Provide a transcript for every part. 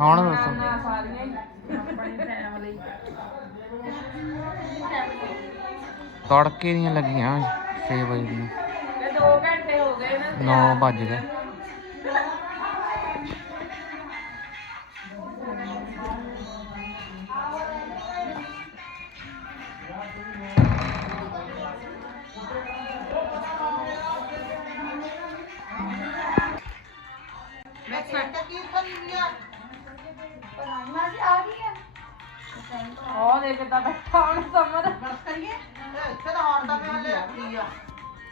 ਹੁਣ ਦੱਸੋ। ਤੜਕੇ ਦੀਆਂ ਲੱਗੀਆਂ 6 ਵਜੇ ਦੀਆਂ। ਤੇ 2 ਘੰਟੇ ਹੋ ਗਏ ਨਾ। 9 ਵੱਜ ਗਏ। ਉਹ ਦੇ ਕਿੱਦਾਂ ਬੈਠਾ ਹੁਣ ਸਮਰ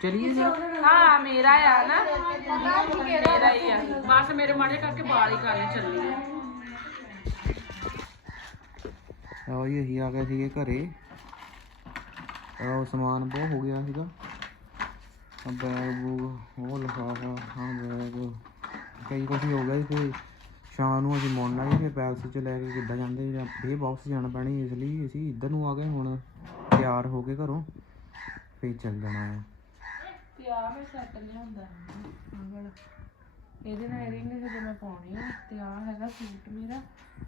ਚਲੀਏ ਜੀ ਹਾਂ ਮੇਰਾ ਆ ਨਾ ਮੇਰਾ ਹੀ ਆ ਬਸ ਮੇਰੇ ਮਾੜੇ ਕਰਕੇ ਬਾਲ ਹੀ ਕਰਨੇ ਚੱਲੀ ਆ ਆਓ ਜੀ ਅਸੀਂ ਆ ਗਏ ਸੀਗੇ ਘਰੇ ਆਹ ਸਮਾਨ ਬਹੁਤ ਹੋ ਕਈ ਕੁਛ ਹੋ ਗਿਆ ਸੀ ਤੇ ਸ਼ਾਮ ਨੂੰ ਅਸੀਂ ਮੁੜਨਾ ਸੀ ਫਿਰ ਪੈਲਸ ਚ ਲੈ ਕੇ ਕਿੱਦਾਂ ਜਾਂਦੇ ਜਾਂ ਇਹ ਬਾਕਸ ਜਾਣਾ ਪੈਣੀ ਇਸ ਲਈ ਅਸੀਂ ਇੱਧਰ ਨੂੰ ਆ ਗਏ, ਹੁਣ ਤਿਆਰ ਹੋ ਕੇ ਘਰੋਂ, ਫੇਰ ਚੱਲ ਜਾਣਾ ਹੈ ਤੇ ਆ ਮੈਂ ਸੈੱਟ ਲਿਆਉਂਦਾ ਆਹ ਇਹਦੇ ਨਾਲ ਇਅਰਿੰਗ ਹਜੇ ਮੈਂ ਪਾਉਣੀ ਆ ਤੇ ਆ ਹੈਗਾ ਸੂਟ ਮੇਰਾ,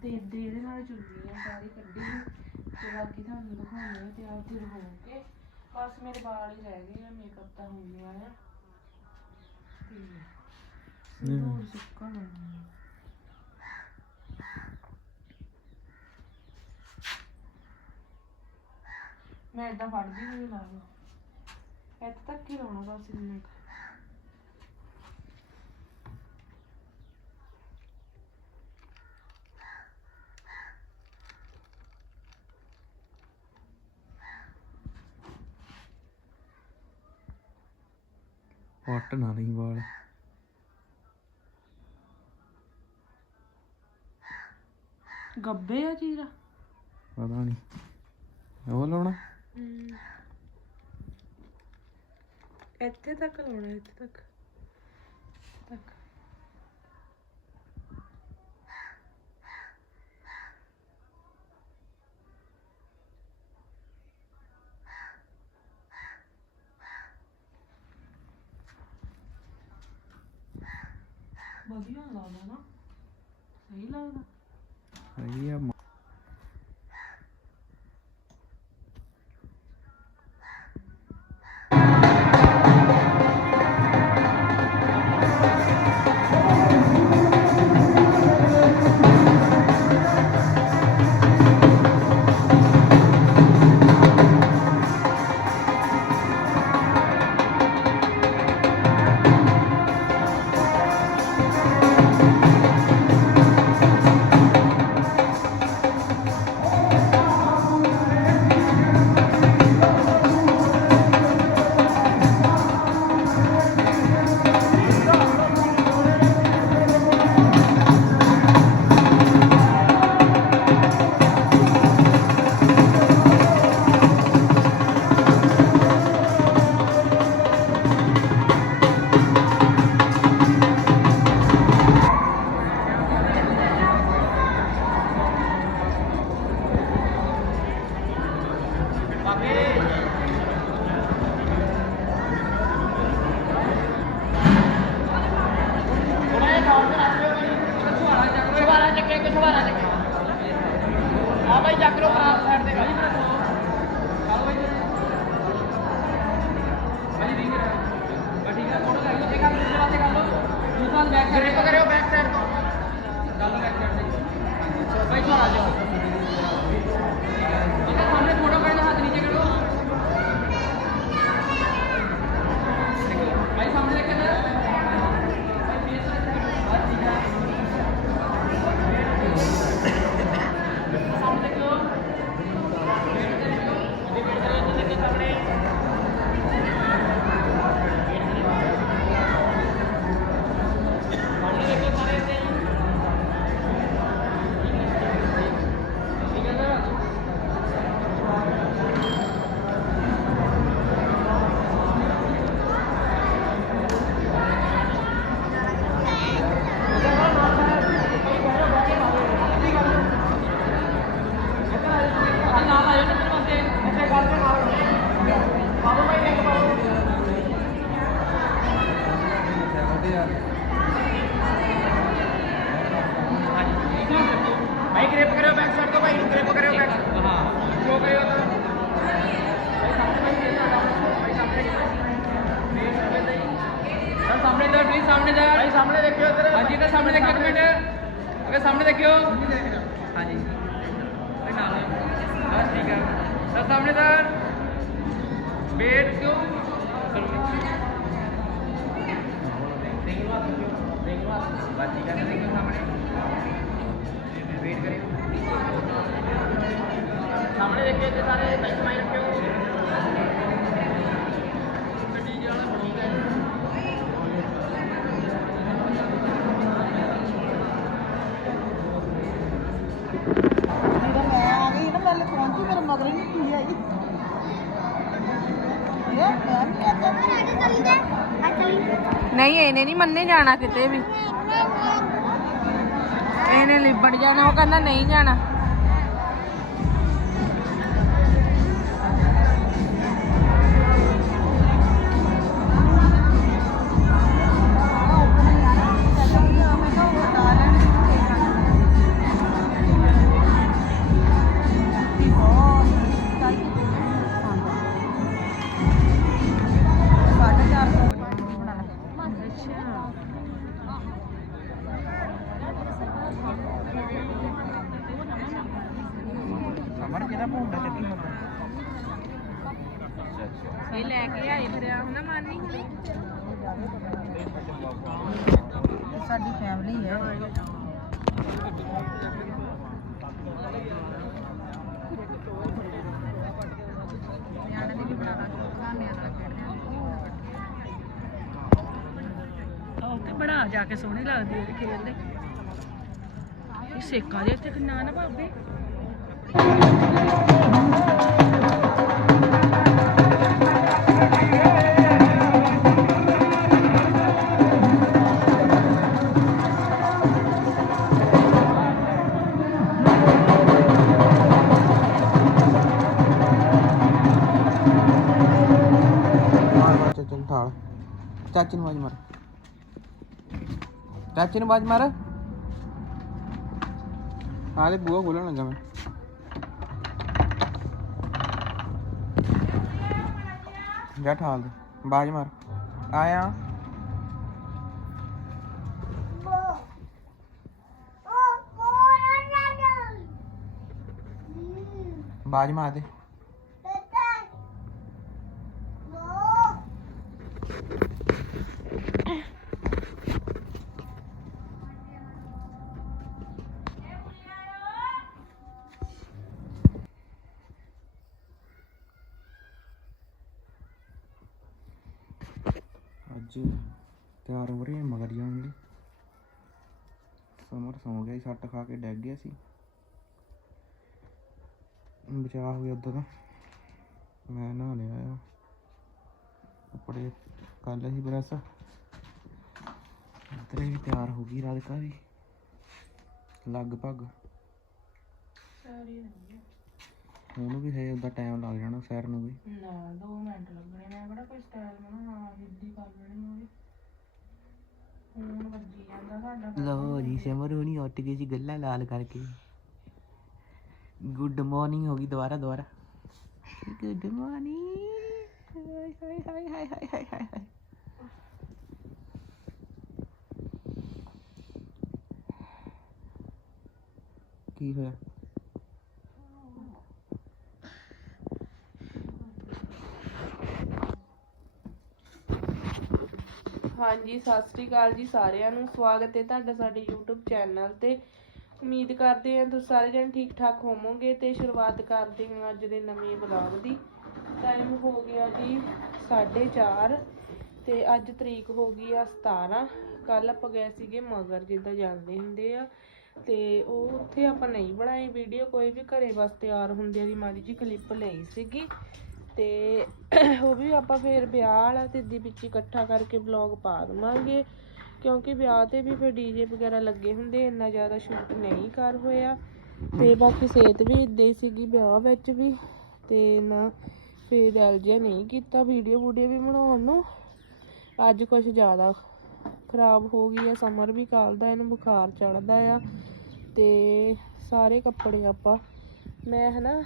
ਤੇ ਇਹਦੇ ਇਹਦੇ ਨਾਲ ਚੁੰਨੀ ਆ ਸਾਰੀ ਕੱਢੀ ਹੋਈ, ਤੇ ਬਾਕੀ ਤੁਹਾਨੂੰ ਦਿਖਾਉਣੀ ਆ ਤੇ ਆ ਫਿਰ ਹੋ ਬਸ ਮੇਰੇ ਵਾਲ ਹੀ ਰਹਿ ਗਏ ਆ ਮੇਕਅਪ ਤਾਂ ਹੋ ਗਿਆ ਆ। ਤੇ ਸਿੰਦੂਰ ਮੈਂ ਇਦਾਂ ਫੜਦੀ ਹੋਈ ਲਾ ਲਓ ਇੱਥੇ ਤੱਕ ਹੀ ਲਾਉਣਾ ਬਸ ਇੰਨਾ ਕੁ। ਪੱਟ ਨਾ ਲਈ ਵਾਲ ਗੱਬੇ ਆ ਚੀਰਾ ਪਤਾ ਨਹੀਂ ਉਹ ਲਾਉਣਾ? ਇੱਥੇ ਤੱਕ ਲਾਉਣਾ ਇੱਥੇ ਤੱਕ। ਤੱਕ। ਵਧੀਆ ਲੱਗਦਾ ਨਾ। ਸਹੀ ਲੱਗਦਾ। ਸਹੀ ਆ ਮ- सामने जा भाई सामने देखियो इधर हां जी इधर सामने देखियो एक मिनट अगर सामने देखियो हां जी बस ठीक है सर सामने सर वेट क्यों बात ठीक है देखियो सामने वेट करियो सामने देखियो सारे बाइक माइक क्यों ਇਹਨੇ ਨਹੀਂ ਮੰਨੇ ਜਾਣਾ ਕਿਤੇ ਵੀ। ਇਹਨੇ ਲਿਬੜ ਜਾਣਾ ਉਹ ਕਹਿੰਦਾ ਨਹੀਂ ਜਾਣਾ। नहीं ਬਣਾ ਜਾ ਕੇ ਸੋਹਣੀ ਲੱਗਦੀ ਹੈ ਖੇਲਦੇ ਇਹ ਸੇਕਾ ਦੇ ਇੱਥੇ ਕਿੰਨਾ ਨਾ ਭਾਬੀ। ਚਾਚੇ ਨੂੰ ਬਾਜ ਮਾਰ ਚਾਚੇ ਨੂੰ ਬਾਜ ਮਾਰ ਹਾਲੇ ਬੂਆ ਖੋਲਣ ਲੱਗਾ ਮੈਂ ਜਾ ਠਾਲ ਦੇ ਬਾਜ ਮਾਰ ਆਇਆ ਬਾਜ ਮਾਰ ਦੇ ਅੱਜ ਤਿਆਰ ਹੋ ਰਹੇ ਹਾਂ ਮਗਰ ਜਾਣ ਲਈ ਸਮਰ ਸੌਂ ਗਿਆ ਸੀ ਸੱਟ ਖਾ ਕੇ ਬਚਾ ਹੋ ਗਿਆ ਉਦੋਂ ਦਾ। ਮੈਂ ਨਹਾ ਲਿਆ ਕੱਪੜੇ ਕਰ ਲਏ ਬਰਸ। ਇੱਧਰ ਵੀ ਤਿਆਰ ਹੋ ਗਈ ਰਾਧਿਕਾ ਵੀ। ਲਗਭਗ। ਉਹਨੂੰ ਵੀ ਹੈ ਉਹਦਾ ਟਾਈਮ ਲੱਗ ਜਾਣਾ ਸੈਰ ਨੂੰ ਵੀ। ਨਾ 2 ਮਿੰਟ ਲੱਗਣੇ, ਮੈਂ ਕਿਹੜਾ ਕੋਈ ਸਟਾਈਲ ਬਣਾਉਣਾ ਸਿੱਧੀ ਕਰ ਲੈਣੀ ਉਹਦੀ। ਲਓ ਜੀ, ਸਿਮਰ ਹੁਣੀ ਉੱਠ ਗਈ ਸੀ ਗੱਲਾਂ ਲਾਲ ਕਰਕੇ। ਗੁੱਡ ਮਾਰਨਿੰਗ ਹੋ ਗਈ ਦੁਬਾਰਾ ਦੁਬਾਰਾ। ਗੁੱਡ ਮਾਰਨਿੰਗ ਹਾਏ ਹਾਏ ਹਾਏ ਹਾਏ ਹਾਏ ਕੀ ਹੋਇਆ? ਹਾਂਜੀ, ਸਤਿ ਸ੍ਰੀ ਅਕਾਲ ਜੀ ਸਾਰਿਆਂ ਨੂੰ। ਸਵਾਗਤ ਹੈ ਤੁਹਾਡਾ ਸਾਡੇ YouTube ਚੈਨਲ ਤੇ। ਉਮੀਦ ਕਰਦੇ ਹਾਂ ਤੁਸੀਂ ਸਾਰੇ ਜਣ ਠੀਕ ਠਾਕ ਹੋਵੋਗੇ ਤੇ ਸ਼ੁਰੂਆਤ ਕਰਦੇ ਹਾਂ ਅੱਜ ਦੇ ਨਵੇਂ ਵਲੌਗ ਦੀ। ਟਾਈਮ ਹੋ ਗਿਆ ਜੀ 4:30 ਤੇ ਅੱਜ ਤਰੀਕ ਹੋ ਗਈ ਆ 17 ਕੱਲ ਆਪਾਂ ਗਏ ਸੀਗੇ ਮਗਰ, ਜਿੱਦਾਂ ਜਾਂਦੇ ਹੁੰਦੇ ਆ। ਤੇ ਉਹ ਉੱਥੇ ਆਪਾਂ ਨਹੀਂ ਬਣਾਈ ਵੀਡੀਓ ਕੋਈ ਵੀ ਘਰੇ ਬਸ ਤਿਆਰ ਹੁੰਦੇ ਦੀ ਮਾੜੀ ਜੀ ਕਲਿੱਪ ਲਈ ਸੀਗੀ। ਤੇ ਉਹ ਵੀ ਆਪਾਂ ਫੇਰ ਵਿਆਹ ਵਾਲਾ ਤੇ ਦੀ ਵਿੱਚ ਇਕੱਠਾ ਕਰਕੇ ਵਲੌਗ ਪਾ ਦਵਾਂਗੇ। ਕਿਉਂਕਿ ਵਿਆਹ ਤੇ ਵੀ ਫਿਰ ਡੀਜੇ ਵਗੈਰਾ ਲੱਗੇ ਹੁੰਦੇ, ਇੰਨਾ ਜ਼ਿਆਦਾ ਸ਼ੂਟ ਨਹੀਂ ਕਰ ਹੋਇਆ। ਤੇ ਬਾਕੀ ਸਿਹਤ ਵੀ ਇਦਾਂ ਹੀ ਸੀਗੀ ਵਿਆਹ ਵਿੱਚ ਵੀ, ਤੇ ਨਾ ਫੇਰ ਦਿਲ ਜਿਹਾ ਨਹੀਂ ਕੀਤਾ ਵੀਡੀਓ ਵੂਡੀਓ ਵੀ ਬਣਾਉਣ ਨੂੰ। ਅੱਜ ਕੁਝ ਜ਼ਿਆਦਾ ਖਰਾਬ ਹੋ ਗਈ ਆ ਸਮਰ ਵੀ ਕਾਲਦਾ ਇਹਨੂੰ ਬੁਖਾਰ ਚੜਦਾ ਆ। ਤੇ ਸਾਰੇ ਕੱਪੜੇ ਆਪਾਂ, ਮੈਂ ਹਨਾ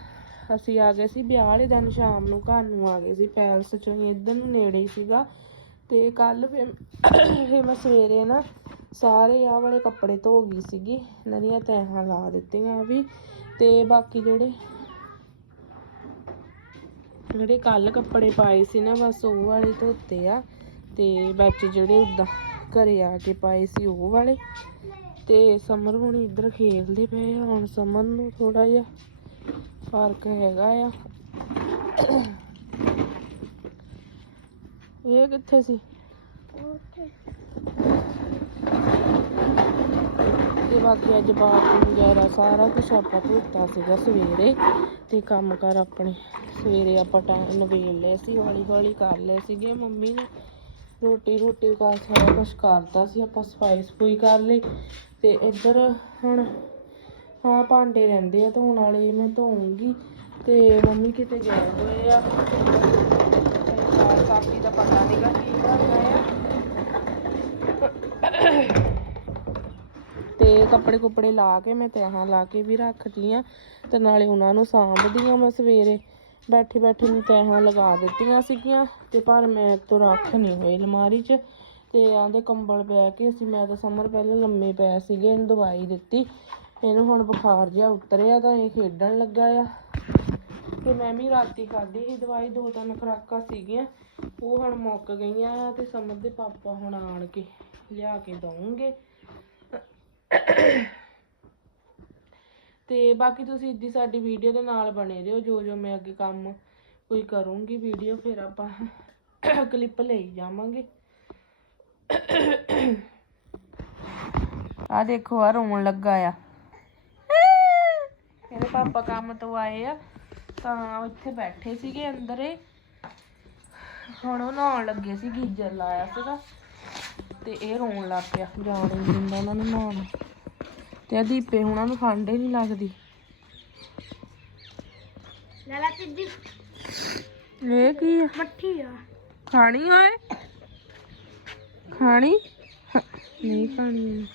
ਅਸੀਂ ਆ ਗਏ ਸੀ ਵਿਆਹ ਵਾਲੇ ਦਿਨ, ਸ਼ਾਮ ਨੂੰ ਘਰ ਨੂੰ ਆ ਗਏ ਸੀ ਪੈਲਸ ਚੋਂ ਇੱਧਰ ਨੂੰ ਨੇੜੇ ਹੀ ਸੀਗਾ। ਤੇ ਕੱਲ ਫਿਰ ਫਿਰ ਮੈਂ ਸਵੇਰੇ ਨਾ ਸਾਰੇ ਆਹ ਵਾਲੇ ਕੱਪੜੇ ਧੋ ਗਈ ਸੀਗੀ ਨਵੀਆਂ ਤੈਹਾਂ ਲਾ ਦਿੱਤੀਆਂ ਵੀ। ਤੇ ਬਾਕੀ ਜਿਹੜੇ ਜਿਹੜੇ ਕੱਲ ਕੱਪੜੇ ਪਾਏ ਸੀ ਨਾ, ਬਸ ਉਹ ਵਾਲੇ ਧੋਤੇ ਆ। ਤੇ ਵਿੱਚ ਜਿਹੜੇ ਉਦਾਂ ਘਰੇ ਆ ਕੇ ਪਾਏ ਸੀ ਉਹ ਵਾਲੇ। ਤੇ ਸਮਰ ਹੁਣ ਇੱਧਰ ਖੇਲਦੇ ਪਏ ਆ, ਹੁਣ ਸਮਰ ਨੂੰ ਥੋੜਾ ਜਿਹਾ ਫ਼ਰਕ ਹੈਗਾ ਆ। ਇਹ ਕਿੱਥੇ ਸੀ? ਤੇ ਬਾਕੀ ਅੱਜ ਬਾਥਰੂਮ ਵਗੈਰਾ ਸਾਰਾ ਕੁਝ ਆਪਾਂ ਧੋਤਾ ਸੀਗਾ ਸਵੇਰੇ ਤੇ ਕੰਮ ਕਰ ਆਪਣੇ। ਸਵੇਰੇ ਆਪਾਂ ਟਾਈਮ ਨਵੇਲ ਲਏ ਸੀ ਹੌਲੀ ਹੌਲੀ ਕਰ ਲਏ ਸੀਗੇ। ਮੰਮੀ ਨੇ ਰੋਟੀ ਰੋਟੀ ਦਾ ਸਾਰਾ ਕੁਝ ਕਰਤਾ ਸੀ ਆਪਾਂ ਸਫ਼ਾਈ ਸਫੂਈ ਕਰ ਲਈ ਤੇ ਇੱਧਰ ਹੁਣ ਹਾਂ, ਭਾਂਡੇ ਰਹਿੰਦੇ ਆ, ਧੋਣ ਵਾਲੇ ਮੈਂ ਧੋਉਂਗੀ ਤੇ ਮੰਮੀ ਕਿਤੇ ਗਏ ਹੋਏ ਆ। ਤੇ ਦਾ ਪਤਾ ਨਹੀਂਗਾ ਕੀ ਕਰਨਾ ਆ। ਤੇ ਕੱਪੜੇ ਕੁਪੜੇ ਲਾ ਕੇ ਮੈਂ ਤਹਾਂ ਲਾ ਕੇ ਵੀ ਰੱਖਦੀ ਆ, ਤੇ ਨਾਲੇ ਉਹਨਾਂ ਨੂੰ ਸਾਂਭਦੀ ਆ ਮੈਂ ਸਵੇਰੇ। ਬੈਠੀ ਬੈਠੀ ਨੂੰ ਤਹਾਂ ਲਗਾ ਦਿੱਤੀਆਂ ਸੀਗੀਆਂ, ਤੇ ਪਰ ਮੈਂ ਤੋਂ ਰੱਖ ਨਹੀਂ ਹੋਈ ਅਲਮਾਰੀ 'ਚ। ਤੇ ਆਂਦੇ ਕੰਬਲ ਪੈ ਕੇ ਅਸੀਂ, ਮੈਂ ਤਾਂ ਸਮਰ ਪਹਿਲਾਂ ਲੰਮੇ ਪਏ ਸੀਗੇ, ਇਹਨੂੰ ਦਵਾਈ ਦਿੱਤੀ। ਇਹਨੂੰ ਹੁਣ ਬੁਖਾਰ ਜਿਹਾ ਉਤਰਿਆ ਤਾਂ ਇਹ ਖੇਡਣ ਲੱਗਾ ਆ। ਤੇ ਮੈਂ ਵੀ ਰਾਤੀ ਖਾਧੀ ਸੀ ਦਵਾਈ, ਦੋ ਤਿੰਨ ਖੁਰਾਕਾਂ ਸੀਗੀਆਂ। ਉਹ ਹੁਣ ਮੁੱਕ ਗਈਆਂ ਆ ਤੇ ਸਮਰ ਦੇ ਪਾਪਾ ਹੁਣ ਆਣ ਕੇ ਲਿਆ ਕੇ ਦਊਂਗੇ। ਤੇ ਬਾਕੀ ਤੁਸੀਂ ਇੱਦੀ ਸਾਡੀ ਵੀਡੀਓ ਦੇ ਨਾਲ ਬਣੇ ਰਹੋ, ਜੋ ਜੋ ਮੈਂ ਅੱਗੇ ਕੰਮ ਕੋਈ ਕਰੂੰਗੀ ਵੀਡੀਓ, ਫਿਰ ਆਪਾਂ ਕਲਿੱਪ ਲਈ ਜਾਵਾਂਗੇ। ਆ ਦੇਖੋ ਆ ਰੋਣ ਲੱਗਾ ਆ। ਇਹਦੇ ਪਾਪਾ ਕੰਮ ਤੋਂ ਆਏ ਆ ਤਾਂ ਇੱਥੇ ਬੈਠੇ ਸੀਗੇ ਅੰਦਰੇ। ਹੁਣ ਉਹ ਨਹਾਉਣ ਲੱਗੇ ਸੀ ਗੀਜ਼ਰ ਲਾਇਆ ਸੀਗਾ। ਤੇ ਇਹ ਰੋਣ ਲੱਗ ਪਿਆ। ਜਾਣ ਹੀ ਨੀ ਦਿੰਦਾ ਉਹਨਾਂ ਨੂੰ ਨਹਾਉਣ ਤੇ ਆ ਦੀਪੇ ਹੁਣਾਂ ਨੂੰ ਠੰਡ ਹੀ ਨਹੀਂ ਲੱਗਦੀ। ਲਾਲਾ ਇਹ ਕੀ ਆ? ਮੱਠੀ ਆ। ਖਾਣੀ ਓਏ ਖਾਣੀ? ਨਹੀਂ ਖਾਣੀ।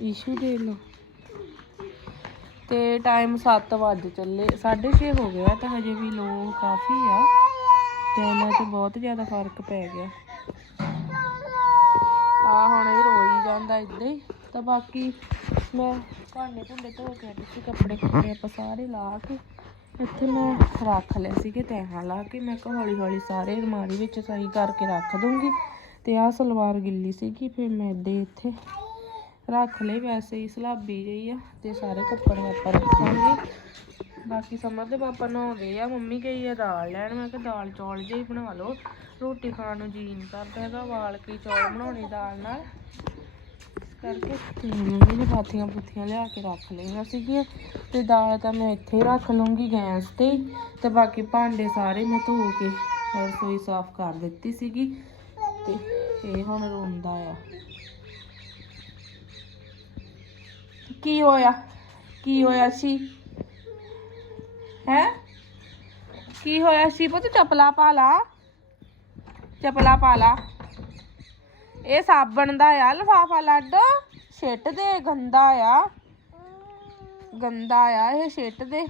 ਇਸ਼ੂ ਦੇ ਲੋ ਤੇ ਟਾਈਮ 7 ਵਜ ਚੱਲੇ 6:30 ਹੋ ਗਿਆ ਤਾਂ ਹਜੇ ਵੀ ਲੋ ਕਾਫੀ ਆ ਤੇ ਉਹਨਾਂ 'ਚ ਬਹੁਤ ਜ਼ਿਆਦਾ ਫ਼ਰਕ ਪੈ ਗਿਆ। ਆ ਹੁਣ ਇਹ ਰੋਈ ਜਾਂਦਾ ਏਦਾਂ ਹੀ, ਤਾਂ ਬਾਕੀ ਮੈਂ ਭਾਂਡੇ ਭੁੰਡੇ ਧੋ ਕੇ ਆਈ ਸੀ, ਕੱਪੜੇ ਕੁੱਪੜੇ ਆਪਾਂ ਸਾਰੇ ਲਾ ਕੇ, ਇੱਥੇ ਮੈਂ ਰੱਖ ਲਏ ਸੀਗੇ, ਤੈਹਾਂ ਲਾ ਕੇ, ਮੈਂ ਕਿਹਾ ਹੌਲੀ ਹੌਲੀ ਸਾਰੇ ਅਲਮਾਰੀ ਵਿੱਚ ਸਹੀ ਕਰਕੇ ਰੱਖ ਦੂੰਗੀ ਤੇ ਆਹ ਸਲਵਾਰ ਗਿੱਲੀ ਸੀਗੀ, ਫਿਰ ਮੈਂ ਏਦਾਂ ਇੱਥੇ ਰੱਖ ਲਈ ਵੈਸੇ ਹੀ, ਸਲਾਬੀ ਜਿਹੀ ਆ ਤੇ ਸਾਰੇ ਕੱਪੜੇ ਆਪਾਂ ਰੱਖਾਂਗੇ। ਬਾਕੀ ਸਮਰ ਦੇ ਪਾਪਾ ਨਹਾਉਂਦੇ ਆ, ਮੰਮੀ ਕਹੀ ਆ ਦਾਲ ਲੈਣ, ਮੈਂ ਕਿਹਾ ਦਾਲ ਚੌਲ ਜਿਹੀ ਬਣਾ ਲਓ। ਰੋਟੀ ਖਾਣ ਨੂੰ ਜੀ ਨਹੀਂ ਕਰਦਾ ਹੈਗਾ ਵਾਲ ਕੇ ਚੌਲ ਬਣਾਉਣੇ ਦਾਲ ਨਾਲ। ਇਸ ਕਰਕੇ ਤੇ ਮੰਮੀ ਨੇ ਪਾਥੀਆਂ ਪੁੱਥੀਆਂ ਲਿਆ ਕੇ ਰੱਖ ਲਈਆਂ ਸੀਗੀਆਂ। ਤੇ ਦਾਲ ਤਾਂ ਮੈਂ ਇੱਥੇ ਰੱਖ ਲੂੰਗੀ ਗੈਸ ਤੇ ਹੀ। ਤੇ ਬਾਕੀ ਭਾਂਡੇ ਸਾਰੇ ਮੈਂ ਧੋ ਕੇ ਰਸੋਈ ਸਾਫ਼ ਕਰ ਦਿੱਤੀ ਸੀਗੀ। ਤੇ ਇਹ ਹੁਣ ਰੋਂਦਾ ਆ। ਕੀ ਹੋਇਆ? ਕੀ ਹੋਇਆ ਸੀ? ਹੈ? ਕੀ ਹੋਇਆ ਸੀ ਪੁੱਤ? ਚਪਲਾ ਪਾ ਲਾ। ਚਪਲਾ ਪਾ ਲਾ। ਇਹ ਸਾਬਣ ਦਾ ਆ, ਲਫਾਫਾ ਲੱਡ। ਛਿੱਟ ਦੇ, ਗੰਦਾ ਆ। ਗੰਦਾ ਆ, ਇਹ ਛਿੱਟ ਦੇ।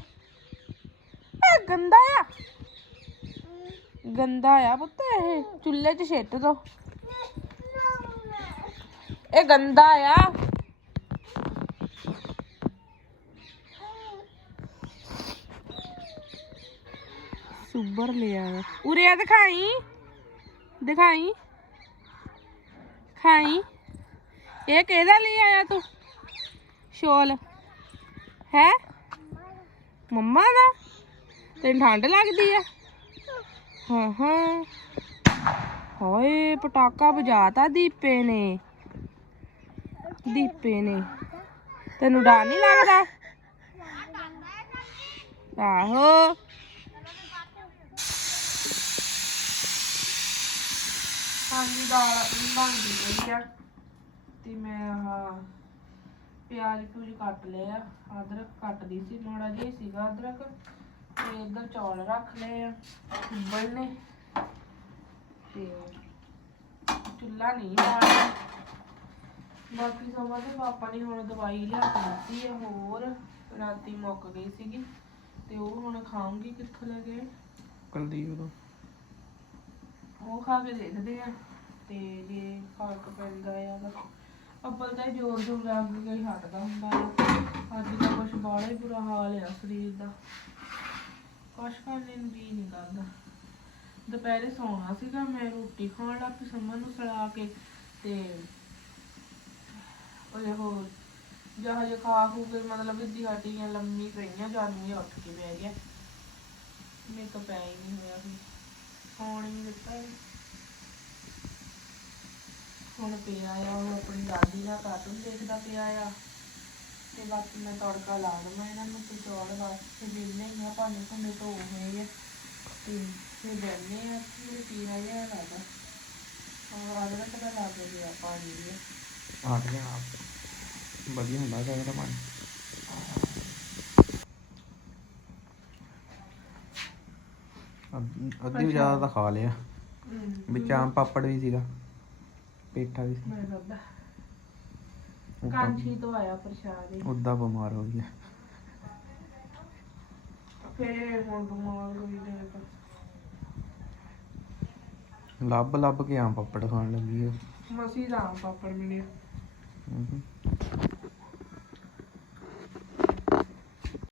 ਇਹ ਗੰਦਾ ਆ। ਗੰਦਾ ਆ ਪੁੱਤ ਇਹ। ਚੁੱਲ੍ਹੇ 'ਚ ਛਿੱਟ ਦੋ। ਇਹ ਗੰਦਾ ਆ। ਸੁਬਰ ਲਿਆ ਆ ਉਰੇ ਆ ਦਿਖਾਈ। ਦਿਖਾਈ। ਖਾਈ। ਇਹ ਕਿਹਦਾ ਲਈ ਆਇਆ ਤੂੰ? ਸ਼ੋਲ। ਹੈ? ਮੰਮਾ ਦਾ? ਤੈਨੂੰ ਠੰਡ ਲੱਗਦੀ ਆ? ਹਾਂ ਹਾਂ। ਹਾਏ, ਪਟਾਕਾ ਵਜਾਤਾ ਦੀਪੇ ਨੇ। ਦੀਪੇ ਨੇ। ਤੈਨੂੰ ਡਰ ਨਹੀਂ ਲੱਗਦਾ? ਆਹੋ। ਹਾਂਜੀ, ਦਾਲ ਆਪਣੀ ਬਣਦੀ ਗਈ ਆ। ਤੇ ਮੈਂ ਆਹ ਪਿਆਜ਼ ਪੂਜ ਕੱਟ ਲਿਆ, ਅਦਰਕ ਕੱਟਦੀ ਸੀ, ਮਾੜਾ ਜਿਹਾ ਹੀ ਸੀਗਾ ਅਦਰਕ। ਤੇ ਇੱਧਰ ਚੌਲ ਰੱਖ ਲਏ ਆ, ਉਬਲਣੇ। ਤੇ ਚੁੱਲ੍ਹਾ ਨਹੀਂ ਬਾਲਣਾ ਬਾਕੀ ਸਮਾਂ ਤੇ ਪਾਪਾ ਨੇ ਹੁਣ ਦਵਾਈ ਲਿਆ ਕੇ ਦਿੱਤੀ ਆ, ਹੋਰ ਰਾਤੀ ਮੁੱਕ ਗਈ ਸੀਗੀ। ਤੇ ਉਹ ਹੁਣ ਖਾਉਂਗੀ ਕਿੱਥੋਂ ਲੈ ਕੇ ਕੁਲਦੀਪ ਤੋਂ। ਉਹ ਖਾ ਕੇ ਦੇਖਦੇ ਆ, ਤੇ ਜੇ ਫ਼ਰਕ ਪੈਂਦਾ ਆ ਤਾਂ ਅੱਬਲ ਤਾਂ ਇਹ ਜ਼ੋਰ ਜ਼ੋਰ ਲੱਗ ਕੇ ਹੀ ਹਟਦਾ ਹੁੰਦਾ ਆ। ਅੱਜ ਤਾਂ ਕੁਛ ਬਾਹਲਾ ਹੀ ਬੁਰਾ ਹਾਲ ਆ ਸਰੀਰ ਦਾ। ਕੁਛ ਕਰਨੇ ਨੂੰ ਜੀ ਨਹੀਂ ਕਰਦਾ। ਦੁਪਹਿਰੇ ਸੌਣਾ ਸੀਗਾ, ਮੈਂ ਰੋਟੀ ਖਾਣ ਲੱਗ ਪਈ ਸਮਨ ਨੂੰ ਸਲਾ ਕੇ, ਤੇ ਉਹ ਹੋ ਜਹਾਜ਼ ਖਾ ਖੂ ਕੇ ਮਤਲਬ ਵਿੱਦੀ ਹੱਡੀਆਂ ਲੰਮੀ ਪਈਆਂ ਜਾਨੀ ਉੱਠ ਕੇ ਬਹਿ ਗਿਆ। ਮੇਰੇ ਤੋਂ ਪੈ ਹੀ ਨਹੀਂ ਹੋਇਆ ਸੀ। ਫੋਨ ਹੀ ਨੀ ਦਿੱਤਾ ਇਹਨੇ। ਹੁਣ ਪਿਆ ਆ ਉਹ ਆਪਣੀ ਦਾਦੀ ਨਾਲ ਕਾਰਟੂਨ ਦੇਖਦਾ ਪਿਆ ਆ। ਤੇ ਬਾਕੀ ਮੈਂ ਤੜਕਾ ਲਾ ਦਵਾਂ ਇਹਨਾਂ ਨੂੰ ਤੇ ਚੌਲ ਵਾਸਤੇ ਵਿਹਲੇ ਹੀ ਆ ਭਾਂਡੇ ਭੁੰਡੇ ਧੋ ਹੋਏ ਆ। ਤੇ ਫਿਰ ਬੈਠਨੇ ਆ ਫਿਰ ਪੀਣਾ ਜਿਹਾ ਲੱਗਦਾ ਔਰ ਅਦਰਕ ਦਾ ਲਾ ਕੇ ਗਿਆ ਪਾਣੀ ਵੀ। ਆ ਗਿਆ ਵਧੀਆ ਹੁੰਦਾ ਚਾਹੀਦਾ ਪਾਣੀ। ਅੱਧ- ਅੱਧੀ ਜ਼ਿਆਦਾ ਤਾਂ ਖਾ ਲਿਆ। ਵਿੱਚ ਆਮ ਪਾਪੜ ਵੀ ਸੀਗਾ। ਪੇਠਾ ਵੀ ਸੀ। ਮੈਂ ਰੱਬਾ ਉਹ ਕਾਂਚੀ ਤੋਂ ਆਇਆ ਪ੍ਰਸ਼ਾਦ ਇਹ। ਉਦਾਂ ਬਿਮਾਰ ਹੋ ਗਿਆ ਫਿਰ ਹੁਣ ਬਿਮਾਰ ਹੋਈ ਦੇ ਲੱਭ ਲੱਭ ਕੇ ਆਮ ਪਾਪੜ ਖਾਣ ਲੱਗੀ ਉਹ ਮਸੀ ਦਾ ਆਮ ਪਾਪੜ ਮਿਲਿਆ। ਹਮ।